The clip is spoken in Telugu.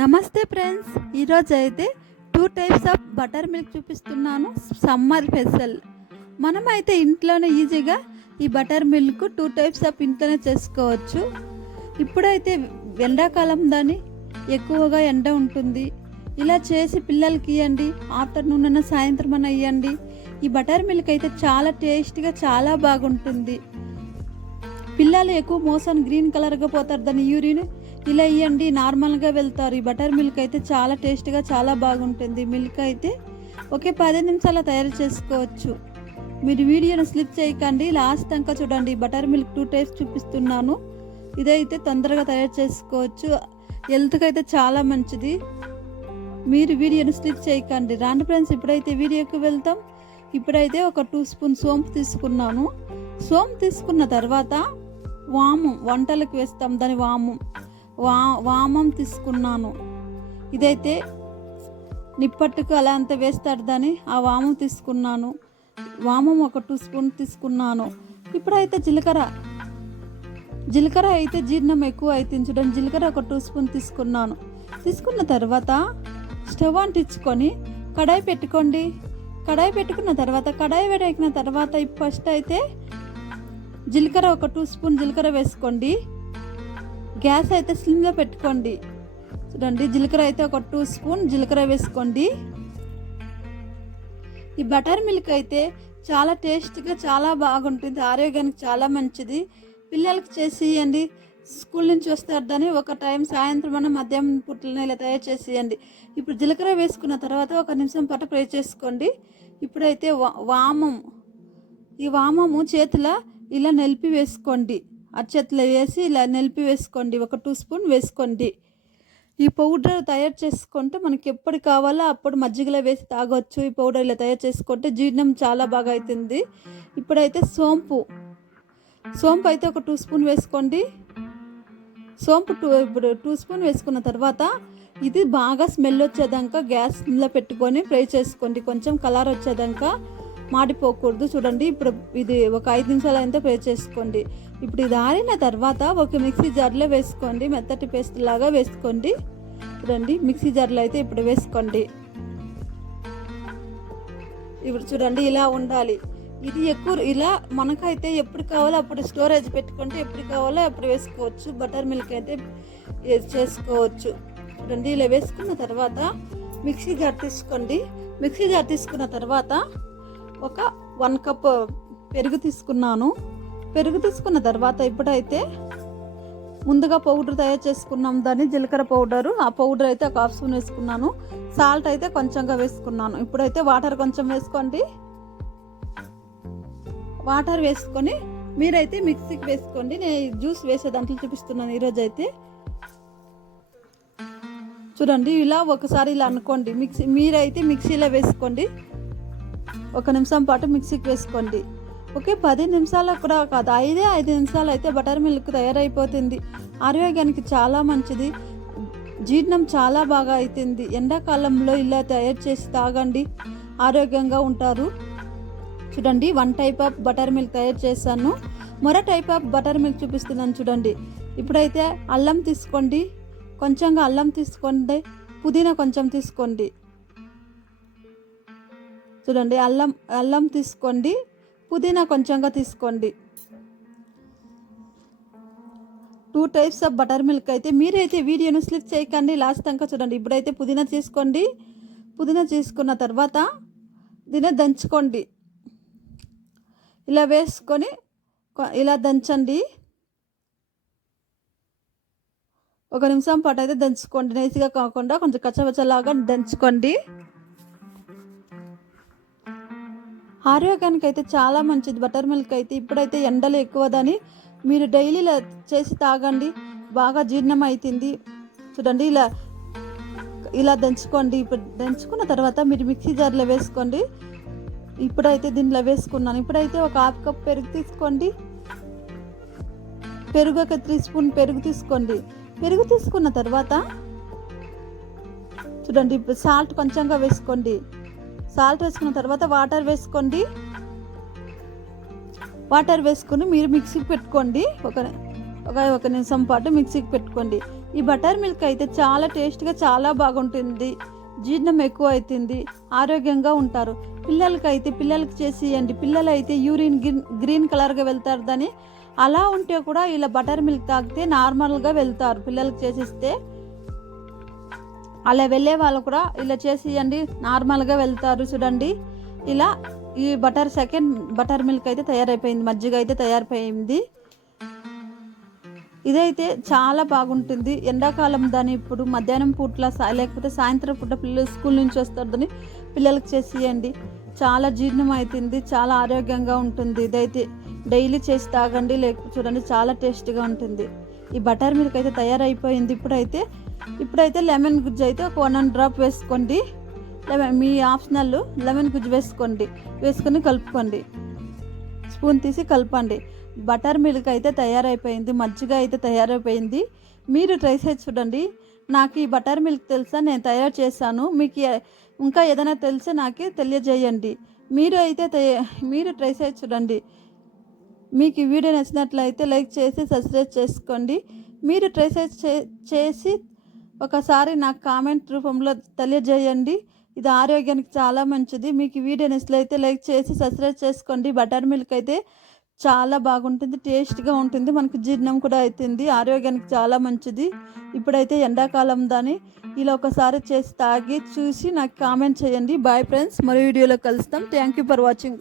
నమస్తే ఫ్రెండ్స్. ఈరోజు అయితే two types of buttermilk చూపిస్తున్నాను. సమ్మర్ స్పెషల్ మనం అయితే ఇంట్లోనే ఈజీగా ఈ buttermilk two types of ఇంట్లోనే చేసుకోవచ్చు. ఇప్పుడైతే ఎండాకాలం దాని ఎక్కువగా ఎండ ఉంటుంది. ఇలా చేసి పిల్లలకి ఇవ్వండి ఆఫ్టర్నూన్ అన్న సాయంత్రం అన్న ఇవ్వండి ఈ బటర్ మిల్క్ అయితే చాలా టేస్ట్గా చాలా బాగుంటుంది. పిల్లలు ఎక్కువ మోసం గ్రీన్ కలర్గా పోతారు దాని యూరిన్. ఇలా ఇవ్వండి నార్మల్గా వెళ్తారు. ఈ బటర్ మిల్క్ అయితే చాలా టేస్ట్గా చాలా బాగుంటుంది. మిల్క్ అయితే ఒకే పది నిమిషాల తయారు చేసుకోవచ్చు. మీరు వీడియోను స్లిప్ చేయకండి. లాస్ట్ దాకా చూడండి. బటర్ మిల్క్ టూ టైప్స్ చూపిస్తున్నాను. ఇదైతే తొందరగా తయారు చేసుకోవచ్చు. హెల్త్కి అయితే చాలా మంచిది. మీరు వీడియోను స్లిప్ చేయకండి. రాండి ఫ్రెండ్స్ ఇప్పుడైతే వీడియోకి వెళ్తాం. ఇప్పుడైతే ఒక టూ స్పూన్ సోంపు తీసుకున్నాను. సోంపు తీసుకున్న తర్వాత వాము వంటలకు వేస్తాం. దాని వాము. వా వామం తీసుకున్నాను. ఇదైతే నిప్పట్టుకు అలా అంత వేస్తారు దాన్ని ఆ వామం తీసుకున్నాను. వామం ఒక టూ స్పూన్ తీసుకున్నాను. ఇప్పుడైతే జీలకర్ర. జీలకర్ర అయితే జీర్ణం ఎక్కువ అవుతుంది చూడండి. జీలకర్ర ఒక టూ స్పూన్ తీసుకున్నాను. తీసుకున్న తర్వాత స్టవ్ అంటించుకొని కడాయి పెట్టుకోండి. కడాయి పెట్టుకున్న తర్వాత కడాయి వేడెక్కిన తర్వాత ఫస్ట్ అయితే జీలకర్ర ఒక టూ స్పూన్ జీలకర్ర వేసుకోండి. గ్యాస్ అయితే స్లిమ్లో పెట్టుకోండి. చూడండి జీలకర్ర అయితే ఒక టూ స్పూన్ జీలకర్ర వేసుకోండి. ఈ బటర్ మిల్క్ అయితే చాలా టేస్ట్గా చాలా బాగుంటుంది ఆరోగ్యానికి చాలా మంచిది. పిల్లలకి చేసియండి స్కూల్ నుంచి వస్తారు దాన్ని ఒక టైం సాయంత్రం అన్న మధ్యాహ్నం పుట్టిన ఇలా తయారు చేసేయండి. ఇప్పుడు జీలకర్ర వేసుకున్న తర్వాత ఒక నిమిషం పాటు ఫ్రై చేసుకోండి. ఇప్పుడైతే వా వామం ఈ వామము చేతిలో ఇలా నిలిపి వేసుకోండి. అచ్చట్లో వేసి ఇలా నిలిపి వేసుకోండి. ఒక టూ స్పూన్ వేసుకోండి. ఈ పౌడర్ తయారు చేసుకుంటే మనకి ఎప్పుడు కావాలో అప్పుడు మజ్జిగలో వేసి తాగొచ్చు. ఈ పౌడర్ ఇలా తయారు చేసుకుంటే జీర్ణం చాలా బాగా అవుతుంది. ఇప్పుడైతే సోంపు. సోంపు అయితే ఒక టూ స్పూన్ వేసుకోండి. సోంపు టూ ఇప్పుడు టూ స్పూన్ వేసుకున్న తర్వాత ఇది బాగా స్మెల్ వచ్చేదాకా గ్యాస్లో పెట్టుకొని ఫ్రై చేసుకోండి. కొంచెం కలర్ వచ్చేదాకా మాడిపోకూడదు చూడండి ఇప్పుడు ఇది ఒక ఐదు నిమిషాలు అయితే ప్రే చేసుకోండి. ఇప్పుడు ఇది ఆరిన తర్వాత ఒక మిక్సీ జార్లో వేసుకోండి. మెత్తటి పేస్ట్ లాగా వేసుకోండి. చూడండి మిక్సీ జార్లో అయితే ఇప్పుడు వేసుకోండి. ఇప్పుడు చూడండి ఇలా ఉండాలి. ఇది ఎక్కువ ఇలా మనకైతే ఎప్పుడు కావాలో అప్పుడు స్టోరేజ్ పెట్టుకుంటే ఎప్పుడు కావాలో అప్పుడు వేసుకోవచ్చు. బటర్ మిల్క్ అయితే చేసుకోవచ్చు. చూడండి ఇలా వేసుకున్న తర్వాత మిక్సీ జార్ తీసుకోండి. మిక్సీ జార్ తీసుకున్న తర్వాత ఒక వన్ కప్ పెరుగు తీసుకున్నాను. పెరుగు తీసుకున్న తర్వాత ఇప్పుడైతే ముందుగా పౌడర్ తయారు చేసుకున్నాం. దాన్ని జీలకర్ర పౌడరు. ఆ పౌడర్ అయితే ఒక హాఫ్ స్పూన్ వేసుకున్నాను. సాల్ట్ అయితే కొంచెంగా వేసుకున్నాను. ఇప్పుడైతే వాటర్ కొంచెం వేసుకోండి. వాటర్ వేసుకొని మీరైతే మిక్సీకి వేసుకోండి. నేను జ్యూస్ వేసే దాంట్లో చూపిస్తున్నాను ఈరోజు అయితే చూడండి ఇలా ఒకసారి ఇలా అనుకోండి. మిక్సీ మీరైతే మిక్సీలో వేసుకోండి. ఒక నిమిషం పాటు మిక్సీకి వేసుకోండి. ఓకే పది నిమిషాలకు కూడా కాదు ఐదే ఐదు నిమిషాలు అయితే బటర్ మిల్క్ తయారైపోతుంది. ఆరోగ్యానికి చాలా మంచిది. జీర్ణం చాలా బాగా అవుతుంది ఎండాకాలంలో ఇలా తయారు చేసి తాగండి. ఆరోగ్యంగా ఉంటారు. చూడండి one type of buttermilk తయారు చేశాను. మరో టైప్ ఆఫ్ బటర్ మిల్క్ చూపిస్తున్నాను చూడండి. ఇప్పుడైతే అల్లం తీసుకోండి. కొంచెంగా అల్లం తీసుకోండి. పుదీనా కొంచెం తీసుకోండి. చూడండి అల్లం అల్లం తీసుకోండి పుదీనా కొంచెంగా తీసుకోండి. Two types of buttermilk అయితే మీరైతే వీడియోను స్లిప్ చేయకండి లాస్ట్ దాకా చూడండి. ఇప్పుడైతే పుదీనా తీసుకోండి. పుదీనా తీసుకున్న తర్వాత దీన్ని దంచుకోండి. ఇలా వేసుకొని ఇలా దంచండి. ఒక నిమిషం పాటు అయితే దంచుకోండి. నైస్గా కాకుండా కొంచెం కచ్చవచ్చలాగా దంచుకోండి. ఆరోగ్యానికి అయితే చాలా మంచిది. బటర్ మిల్క్ అయితే ఇప్పుడైతే ఎండలు ఎక్కువదని మీరు డైలీ ఇలా చేసి తాగండి. బాగా జీర్ణం అవుతుంది చూడండి ఇలా ఇలా దంచుకోండి. ఇప్పుడు దంచుకున్న తర్వాత మీరు మిక్సీ జార్లో వేసుకోండి. ఇప్పుడైతే దీనిలో వేసుకున్నాను. ఇప్పుడైతే ఒక హాఫ్ కప్ పెరుగు తీసుకోండి. పెరుగు ఒక త్రీ స్పూన్ పెరుగు తీసుకోండి. పెరుగు తీసుకున్న తర్వాత చూడండి ఇప్పుడు సాల్ట్ కొంచెంగా వేసుకోండి. సాల్ట్ వేసుకున్న తర్వాత వాటర్ వేసుకోండి. వాటర్ వేసుకొని మీరు మిక్సీకి పెట్టుకోండి. ఒక ఒక ఒక నిమిషం పాటు మిక్సీకి పెట్టుకోండి. ఈ బటర్ మిల్క్ అయితే చాలా టేస్ట్గా చాలా బాగుంటుంది. జీర్ణం ఎక్కువ అవుతుంది ఆరోగ్యంగా ఉంటారు. పిల్లలకైతే పిల్లలకి చేసేయండి. పిల్లలు అయితే యూరిన్ గ్రీన్ గ్రీన్ కలర్గా వెళ్తారు దాని అలా ఉంటే కూడా ఇలా బటర్ మిల్క్ తాగితే నార్మల్గా వెళ్తారు. పిల్లలకి చేసేస్తే అలా వెళ్ళే వాళ్ళు కూడా ఇలా చేసియండి నార్మల్గా వెళ్తారు చూడండి. ఇలా ఈ బటర్ సెకండ్ బటర్ మిల్క్ అయితే తయారైపోయింది. మజ్జిగ అయితే తయారైపోయింది. ఇదైతే చాలా బాగుంటుంది. ఎండాకాలం దాని ఇప్పుడు మధ్యాహ్నం పూట్ల లేకపోతే సాయంత్రం పూట పిల్లలు స్కూల్ నుంచి వస్తారని పిల్లలకి చేసియండి చాలా జీర్ణం అవుతుంది చాలా ఆరోగ్యంగా ఉంటుంది. ఇదైతే డైలీ చేసి తాగండి. లేకపోతే చూడండి చాలా టేస్టీగా ఉంటుంది. ఈ బటర్ మిల్క్ అయితే తయారైపోయింది. ఇప్పుడైతే ఇప్పుడైతే లెమన్ గుజ్జు అయితే ఒక వన్ అండ్ డ్రాప్ వేసుకోండి. లెమన్ మీ ఆప్షనల్ లెమన్ గుజ్జు వేసుకోండి. వేసుకొని కలుపుకోండి. స్పూన్ తీసి కలపండి. బటర్ మిల్క్ అయితే తయారైపోయింది మజ్జిగ అయితే తయారైపోయింది. మీరు ట్రై చేసి చూడండి. నాకు ఈ బటర్ మిల్క్ తెలుసా నేను తయారు చేశాను. మీకు ఇంకా ఏదైనా తెలిస్తే నాకు తెలియజేయండి. మీరు అయితే మీరు ట్రై చేసి చూడండి. మీకు ఈ వీడియో నచ్చినట్లయితే లైక్ చేసి సబ్స్క్రైబ్ చేసుకోండి. మీరు ట్రై చేసి చే- చేసి ఒకసారి నాకు కామెంట్ రూపంలో తెలియజేయండి. ఇది ఆరోగ్యానికి చాలా మంచిది. మీకు వీడియో నచ్చినట్లయితే లైక్ చేసి సబ్స్క్రైబ్ చేసుకోండి. బటర్ మిల్క్ అయితే చాలా బాగుంటుంది టేస్ట్గా ఉంటుంది. మనకు జీర్ణం కూడా అవుతుంది ఆరోగ్యానికి చాలా మంచిది. ఇప్పుడైతే ఎండాకాలం దాని. ఇలా ఒకసారి చేసి తాగి చూసి నాకు కామెంట్ చేయండి. బాయ్ ఫ్రెండ్స్ మరో వీడియోలో కలుస్తాం. Thank you for watching